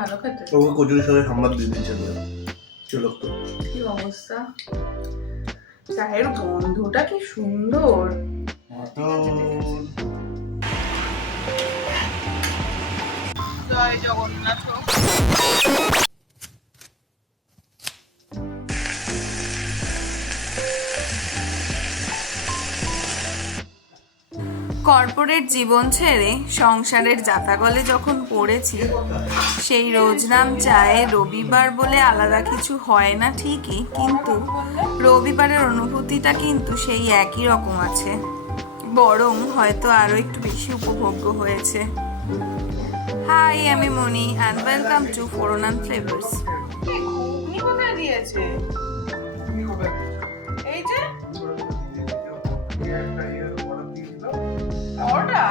ভালো খেতে। ওকে কচুরির সাথে সাম্বার দিয়ে দিচ্ছে চলো তো। কি অবস্থা, চায়ের গন্ধটা কি সুন্দর। জয় জগন্নাথ। কর্পোরেট জীবন ছেড়ে সংসারের জাতাকলে যখন পড়েছি, সেই রোজনাম চায়ে রবিবার বলে আলাদা কিছু হয় না ঠিকই, কিন্তু রবিবারের অনুভূতিটা কিন্তু সেই একই রকম আছে, বরং হয়তো আরো একটু বেশি উপভোগ্য হয়েছে। হাই, আমি মনি অ্যান্ড ওয়েলকাম টু ফোরনান ফ্লেভার্স। ঘুগনি কোথায় দিয়েছে? এই যে ওটা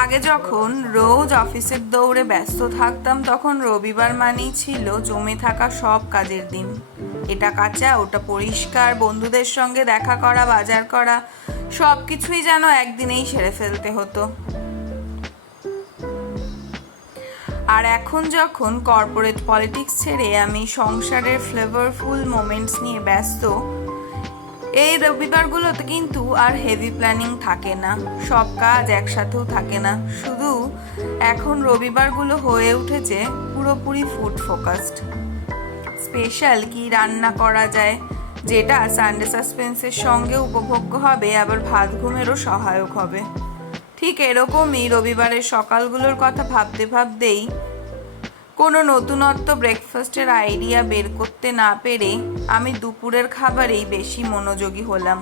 আগে যখন রোজ অফিসের দৌড়ে ব্যস্ত থাকতাম, তখন রবিবার মানেই ছিল জমে থাকা সব কাজের দিন। এটা কাঁচা, ওটা পরিষ্কার, বন্ধুদের সঙ্গে দেখা করা, বাজার করা, সব কিছুই যেন একদিনেই সেরে ফেলতে হতো। আর এখন যখন কর্পোরেট পলিটিক্স ছেড়ে আমি সংসারের ফ্লেভারফুল মোমেন্টস নিয়ে ব্যস্ত, এই রবিবারগুলোতে কিন্তু আর হেভি প্ল্যানিং থাকে না, সব কাজ একসাথেও থাকে না। শুধু এখন রবিবারগুলো হয়ে উঠেছে পুরোপুরি ফুড ফোকাসড। স্পেশাল কি রান্না করা যায়, যেটা সানডে সাসপেন্সের সঙ্গে উপভোগ্য হবে, আবার ভাত ঘুমেরও সহায়ক হবে। ঠিক এরকমই রবিবারের সকালগুলোর কথা ভাবতে ভাবতেই কোনো নতুনত্ব ব্রেকফাস্টের আইডিয়া বের করতে না পেরে আমি দুপুরের খাবারেই বেশি মনোযোগী হলাম।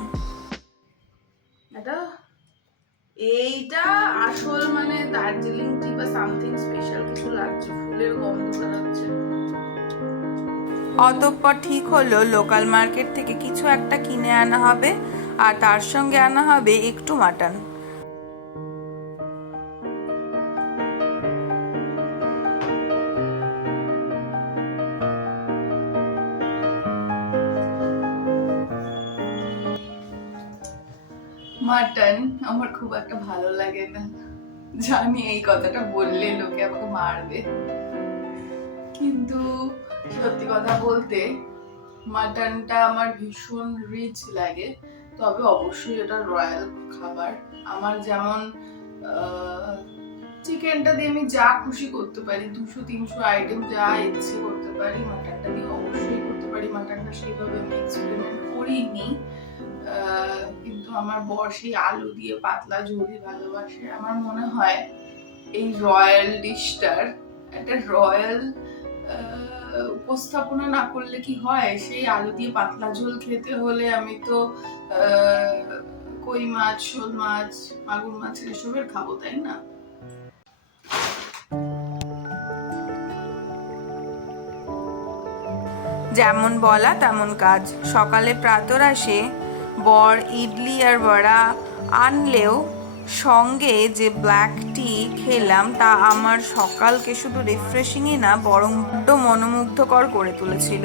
এইটা আসল মানে দার্জিলিং টি বা সামথিং স্পেশাল কিছু লাগছে, ফুলের গন্ধ বেরোচ্ছে। অতঃপর ঠিক হলো লোকাল মার্কেট থেকে কিছু একটা কিনে আনা হবে, আর তার সঙ্গে আনা হবে একটু মাটন। মাটন আমার খুব একটা ভালো লাগে না, জানি এই কথাটা বললে লোকে আমাকে মারবে, কিন্তু সত্যি কথা বলতে মাটনটা আমার ভীষণ রিচ লাগে। তবে অবশ্যই এটা রয়্যাল খাবার। আমার যেমন চিকেনটা দিয়ে আমি যা খুশি করতে পারি, 200-300 আইটেম যা ইচ্ছে করতে পারি, মাটনটা দিয়ে অবশ্যই করতে পারি। মাটনটা সেইভাবে আমি এক্সপেরিমেন্ট করিনি, কিন্তু আমার বর সেই আলু দিয়ে পাতলা ঝোলই ভালোবাসে। আমার মনে হয় এই রয়্যাল ডিশটার একটা রয়্যাল উপস্থাপনা না করলে কি হয়, সেই আলু দিয়ে পাতলা ঝোল খেতে হলে আমি তো কই মাছ, শোল মাছ, মাগুর মাছ এসবের খাবো, তাই না? যেমন বলা তেমন কাজ। সকালে প্রাতরাশে বর ইডলি আর বড়া আনলেও সঙ্গে যে ব্ল্যাক টি খেলাম, তা আমার সকালকে শুধু রিফ্রেশিংই না, বরং বড্ড মনোমুগ্ধকর করে তুলেছিল।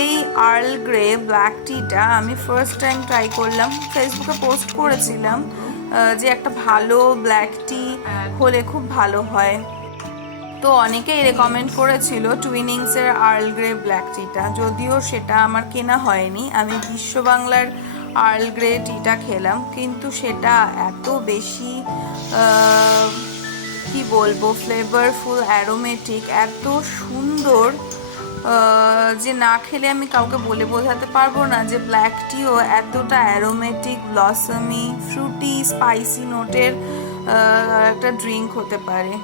এই আর্ল গ্রে ব্ল্যাক টিটা আমি ফার্স্ট টাইম ট্রাই করলাম। ফেসবুকে পোস্ট করেছিলাম যে একটা ভালো ব্ল্যাক টি হলে খুব ভালো হয়, তো অনেকেই রেকমেন্ড করেছিল টুইনিংসের আর্ল গ্রে ব্ল্যাক টিটা। যদিও সেটা আমার কেনা হয়নি, আমি বিশ্ব বাংলার আর্ল গ্রে টিটা খেলাম, কিন্তু সেটা এত বেশি কি বলবো, ফ্লেভারফুল, অ্যারোমেটিক, এত সুন্দর যে না খেলে আমি কাউকে বলে বোঝাতে পারবো না যে ব্ল্যাক টিও এতটা অ্যারোমেটিক, ব্লসমি, ফ্রুটি, স্পাইসি নোটের একটা ড্রিঙ্ক হতে পারে।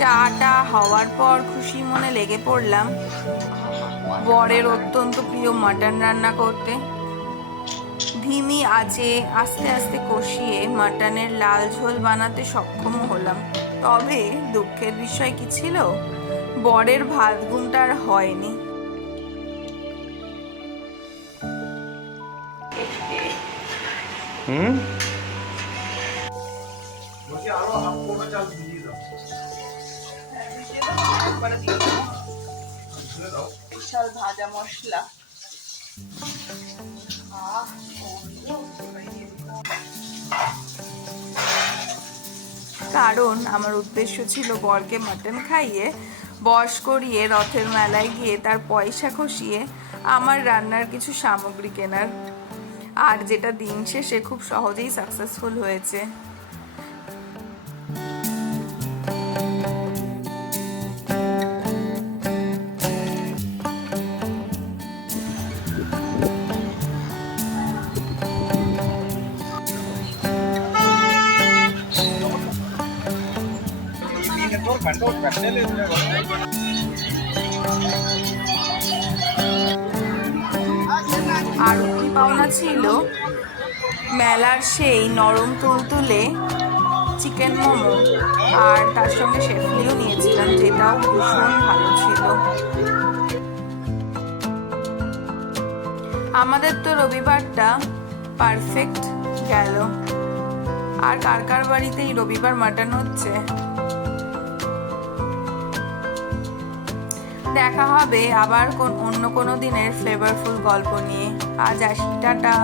চাটা হওয়ার পর খুশি মনে লেগে পড়লাম বরের অত্যন্ত প্রিয় মাটন রান্না করতে। ধিমি আজে আস্তে আস্তে কষিয়ে মাটনের লাল ঝোল বানাতে সক্ষম হলাম। তবে দুঃখের বিষয় কি ছিল, বরের ভাত ঘুমটা আর হয়নি। বিশাল ভাজা মশলা, কারণ আমার উদ্দেশ্য ছিল বরকে মাটন খাইয়ে বশ করিয়ে রথের মেলায় গিয়ে তার পয়সা খসিয়ে আমার রান্নার কিছু সামগ্রী কেনার, আর যেটা দিন শেষে খুব সহজেই সাকসেসফুল হয়েছে। আর কি পাওনা ছিল মেলার সেই নরম তুলতুলে চিকেন মোমো, আর তার সঙ্গে শেফলিও নিয়েছিলাম, যেটাও ভীষণ ভালো ছিল। আমাদের তো রবিবারটা পারফেক্ট গেল। আর কার কার বাড়িতে এই রবিবার মাটন হচ্ছে? দেখা হবে আবার অন্য কোনো দিনের ফ্লেভারফুল গল্প নিয়ে। আজ আসি, টাটা।